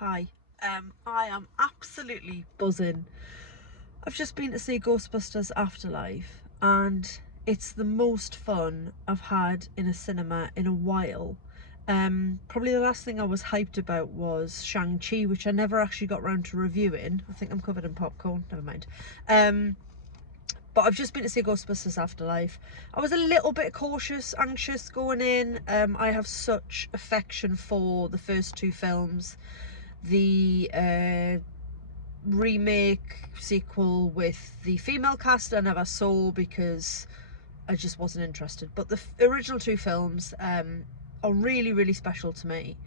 Hi. I am absolutely buzzing. I've just been to see Ghostbusters Afterlife, and it's the most fun I've had in a cinema in a while. Probably the last thing I was hyped about was Shang-Chi, which I never actually got round to reviewing. I think I'm covered in popcorn, never mind. But I've just been to see Ghostbusters Afterlife. I was a little bit cautious, anxious going in. I have such affection for the first two films. The remake sequel with the female cast I never saw because I just wasn't interested. But the original two films are really, really special to me.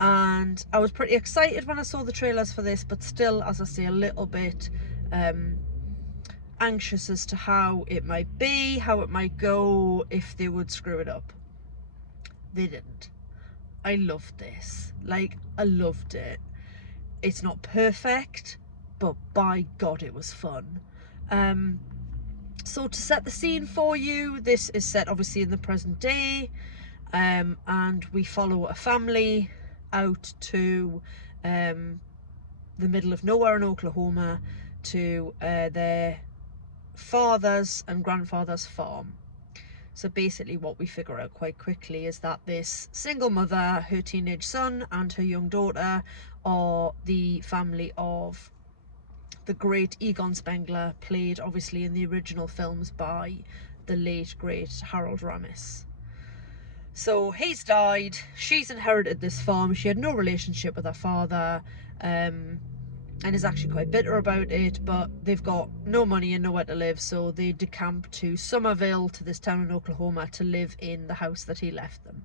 And I was pretty excited when I saw the trailers for this, but still, as I say, a little bit anxious as to how it might be, how it might go, if they would screw it up. They didn't. I loved this. Like, I loved it. It's not perfect, but by God, it was fun. So to set the scene for you, this is set obviously in the present day, and we follow a family out to the middle of nowhere in Oklahoma to their father's and grandfather's farm. So basically what we figure out quite quickly is that this single mother, her teenage son and her young daughter are the family of the great Egon Spengler, played obviously in the original films by the late great Harold Ramis. So he's died, she's inherited this farm, she had no relationship with her father, and is actually quite bitter about it, but they've got no money and nowhere to live, so they decamp to Somerville, to this town in Oklahoma, to live in the house that he left them.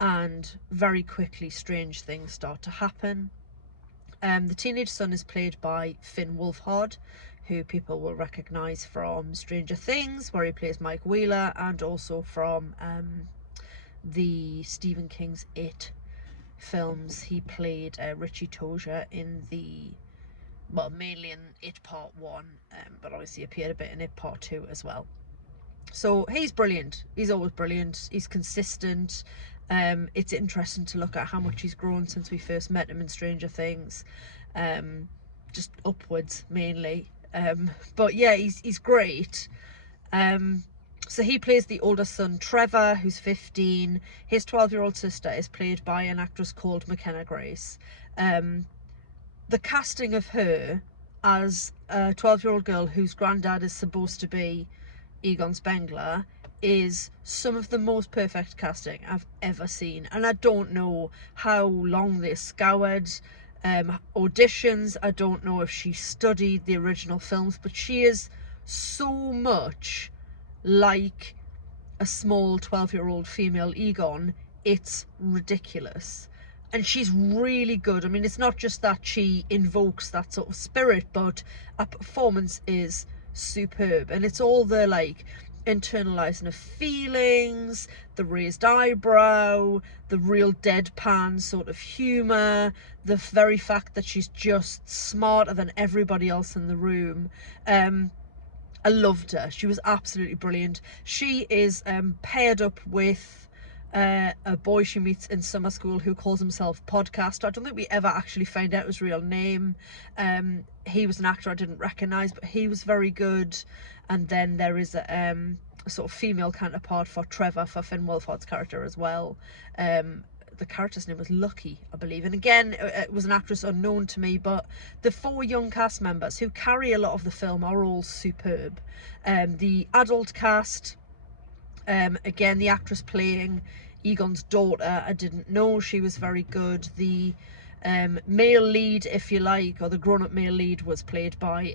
And very quickly strange things start to happen. The teenage son is played by Finn Wolfhard, who people will recognise from Stranger Things, where he plays Mike Wheeler, and also from the Stephen King's It films. He played Richie Tozier in the, well, mainly in It Part 1, but obviously appeared a bit in It Part 2 as well. So he's brilliant. He's always brilliant. He's consistent. It's interesting to look at how much he's grown since we first met him in Stranger Things. Just upwards, mainly. But yeah, he's great. So he plays the older son, Trevor, who's 15. His 12-year-old sister is played by an actress called McKenna Grace. The casting of her as a 12-year-old girl whose granddad is supposed to be Egon Spengler is some of the most perfect casting I've ever seen. And I don't know how long they scoured auditions. I don't know if she studied the original films, but she is so much like a small 12-year-old female Egon. It's ridiculous. And she's really good. I mean, it's not just that she invokes that sort of spirit, but her performance is superb. And it's all the, like, internalizing of feelings, the raised eyebrow, the real deadpan sort of humour, the very fact that she's just smarter than everybody else in the room. I loved her. She was absolutely brilliant. She is paired up with a boy she meets in summer school who calls himself Podcaster. I don't think we ever actually found out his real name. He was an actor I didn't recognise, but he was very good. And then there is a sort of female counterpart for Trevor, for Finn Wolfhard's character as well. The character's name was Lucky, I believe. And again, it was an actress unknown to me, but the four young cast members who carry a lot of the film are all superb. The adult cast, again, the actress playing Egon's daughter, I didn't know, she was very good. The male lead, if you like, or the grown-up male lead, was played by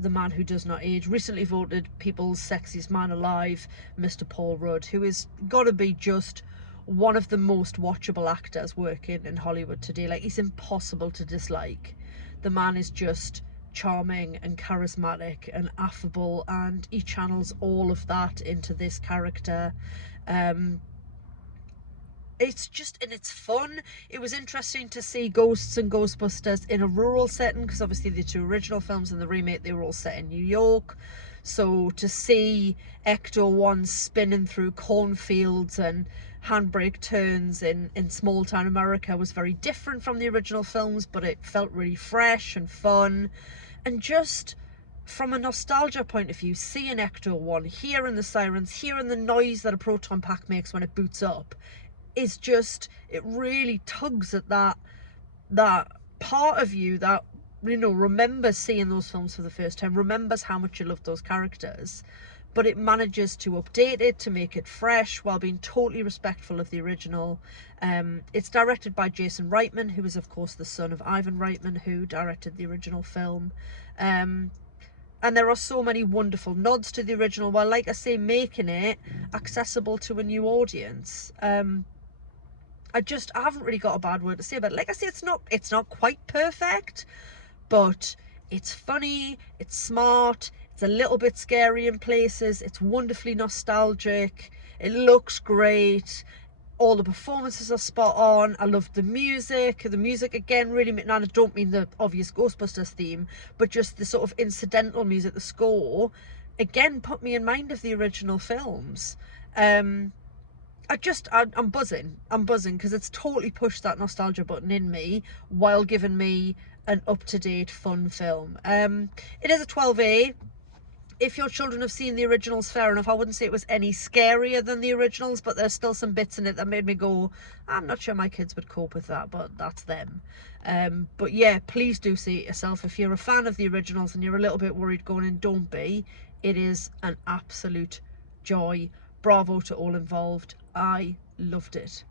the man who does not age, recently voted People's Sexiest Man Alive, Mr. Paul Rudd, who is gotta be just one of the most watchable actors working in Hollywood today. Like, he's impossible to dislike. The man is just charming and charismatic and affable, and he channels all of that into this character. It's just, and it's fun. It was interesting to see ghosts and Ghostbusters in a rural setting, because obviously the two original films and the remake, they were all set in New York. So to see Ecto-1 spinning through cornfields and handbrake turns in small town America was very different from the original films, but it felt really fresh and fun. And just from a nostalgia point of view, seeing Ecto 1, hearing the sirens, hearing the noise that a proton pack makes when it boots up, is just, it really tugs at that part of you that, you know, remembers seeing those films for the first time, remembers how much you loved those characters, but it manages to update it, to make it fresh while being totally respectful of the original. It's directed by Jason Reitman, who is of course the son of Ivan Reitman, who directed the original film. And there are so many wonderful nods to the original, while, like I say, making it accessible to a new audience. I haven't really got a bad word to say about it. Like I say, it's not quite perfect, but it's funny, it's smart, it's a little bit scary in places, it's wonderfully nostalgic, it looks great, all the performances are spot on. I love the music. The music, again, really, and I don't mean the obvious Ghostbusters theme, but just the sort of incidental music, the score, again, put me in mind of the original films. I'm buzzing. I'm buzzing because it's totally pushed that nostalgia button in me while giving me an up-to-date fun film. It is a 12A. If your children have seen the originals, fair enough. I wouldn't say it was any scarier than the originals, but there's still some bits in it that made me go, I'm not sure my kids would cope with that, but that's them. But yeah, please do see it yourself. If you're a fan of the originals and you're a little bit worried going in, don't be. It is an absolute joy. Bravo to all involved. I loved it.